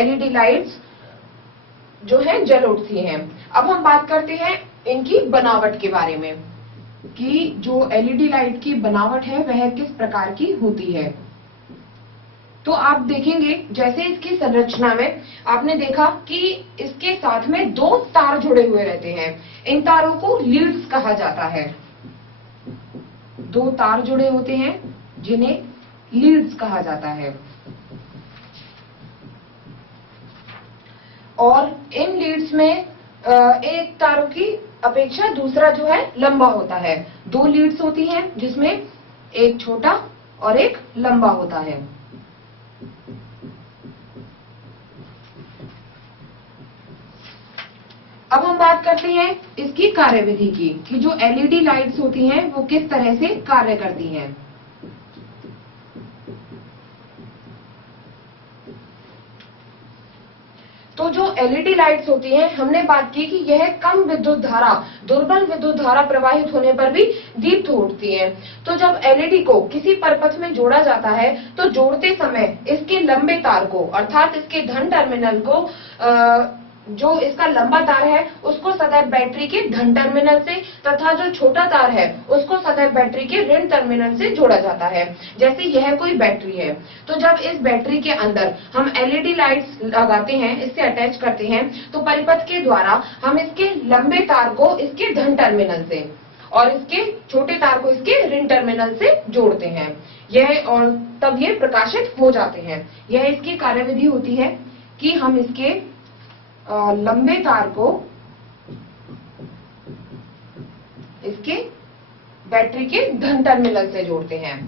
LED lights जो है जल उठती हैं। अब हम बात करते हैं इनकी बनावट के बारे में कि जो एलईडी लाइट की बनावट है वह किस प्रकार की होती है। तो आप देखेंगे जैसे इसकी संरचना में आपने देखा कि इसके साथ में 2 तार जुड़े हुए रहते हैं। इन तारों को लीड्स कहा जाता है। 2 तार जुड़े होते हैं जिन्हें लीड्स कहा जाता है। और इन लीड्स में एक तारों की अपेक्षा दूसरा जो है लंबा होता है। 2 लीड्स होती हैं जिसमें एक छोटा और एक लंबा होता है। अब हम बात करते हैं इसकी कार्यविधि की कि जो एलईडी लाइट्स होती हैं वो किस तरह से कार्य करती हैं। तो जो एलईडी लाइट्स होती हैं हमने बात की कि यह कम विद्युत धारा, दुर्बल विद्युत धारा प्रवाहित होने पर भी दीप्त उठती हैं। तो जब एलईडी को किसी परपथ में जोड़ा जाता है तो जोड़ते समय इसके लंबे तार को अर्थात इसके धन टर्मिनल को जो इसका लंबा तार है उसको सदैव बैटरी के धन टर्मिनल से तथा जो छोटा तार है उसको सदैव बैटरी के ऋण टर्मिनल से जोड़ा जाता है। जैसे यह कोई बैटरी है तो जब इस बैटरी के अंदर हम एलईडी लाइट्स लगाते हैं, इससे अटैच करते हैं, तो परिपथ के द्वारा हम इसके लंबे तार को इसके धन टर्मिनल से और इसके छोटे तार को इसके ऋण टर्मिनल से जोड़ते हैं। यह और तब ये प्रकाशित हो जाते हैं। यह इसकी कार्यविधि होती है कि हम इसके लंबे तार को इसके बैटरी के धन टर्मिनल से जोड़ते हैं।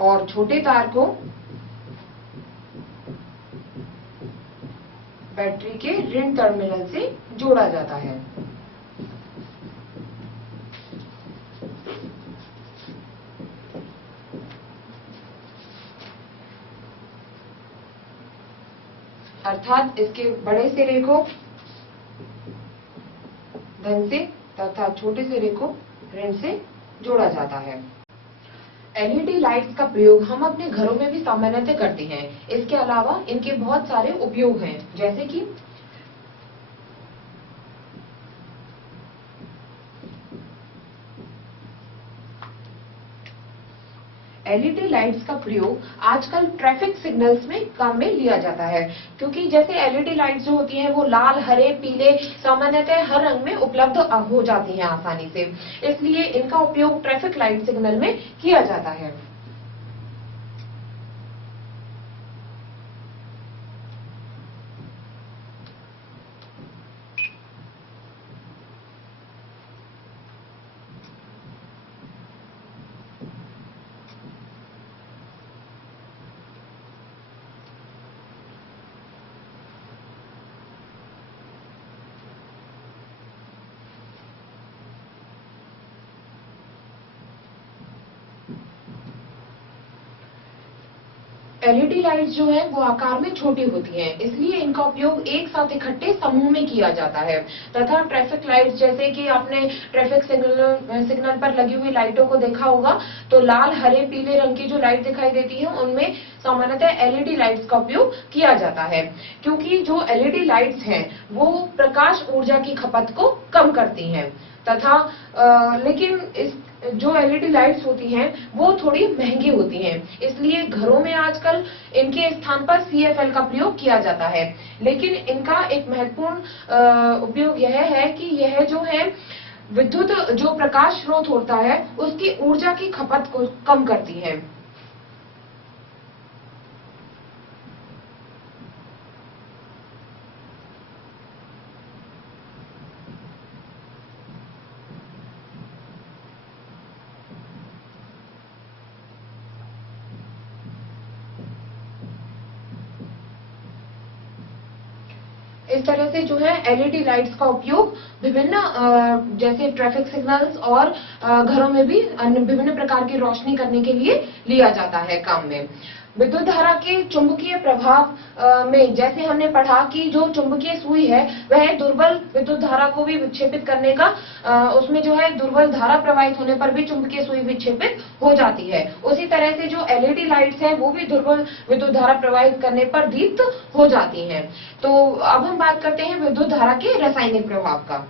और छोटे तार को बैटरी के ऋण टर्मिनल से जोड़ा जाता है। अर्थात इसके बड़े सिरे को धन से तथा छोटे सिरे को ऋण से जोड़ा जाता है। एलईडी लाइट्स का प्रयोग हम अपने घरों में भी सामान्यतः करते हैं। इसके अलावा इनके बहुत सारे उपयोग हैं, जैसे कि एलईडी लाइट्स का प्रयोग आजकल ट्रैफिक सिग्नल्स में काम में लिया जाता है, क्योंकि जैसे एलईडी लाइट्स जो होती हैं वो लाल, हरे, पीले सामान्यतः हर रंग में उपलब्ध हो जाती हैं आसानी से, इसलिए इनका उपयोग ट्रैफिक लाइट सिग्नल में किया जाता है। एलईडी लाइट्स जो है वो आकार में छोटी होती हैं, इसलिए इनका उपयोग एक साथ इकट्ठे समूह में किया जाता है तथा ट्रैफिक लाइट्स, जैसे कि आपने ट्रैफिक सिग्नल पर लगी हुई लाइटों को देखा होगा तो लाल, हरे, पीले रंग की जो लाइट दिखाई देती है उनमें सामान्यतः एलईडी लाइट्स का उपयोग किया जाता है, क्योंकि जो एलईडी लाइट्स हैं वो प्रकाश ऊर्जा की खपत को कम करती हैं तथा लेकिन इस जो एलईडी लाइट्स होती हैं वो थोड़ी महंगी होती हैं, इसलिए घरों में आजकल इनके स्थान पर सीएफएल का प्रयोग किया जाता है। लेकिन इनका एक महत्वपूर्ण उपयोग यह है कि यह जो है विद्युत जो प्रकाश स्रोत होता है उसकी ऊर्जा की खपत को कम करती है। इस तरह से जो है एलईडी लाइट्स का उपयोग विभिन्न जैसे ट्रैफिक सिग्नल्स और घरों में भी अन्य विभिन्न प्रकार की रोशनी करने के लिए लिया जाता है काम में। विद्युत धारा के चुंबकीय प्रभाव में जैसे हमने पढ़ा कि जो चुंबकीय सुई है वह दुर्बल विद्युत धारा को भी विक्षेपित करने का उसमें जो है दुर्बल धारा प्रवाहित होने पर भी चुंबकीय सुई विक्षेपित हो जाती है। उसी तरह से जो एलईडी लाइट्स हैं वो भी दुर्बल विद्युत धारा प्रवाहित करने पर दीप्त हो जाती हैं। तो अब हम बात करते हैं विद्युत धारा के रासायनिक प्रभाव का।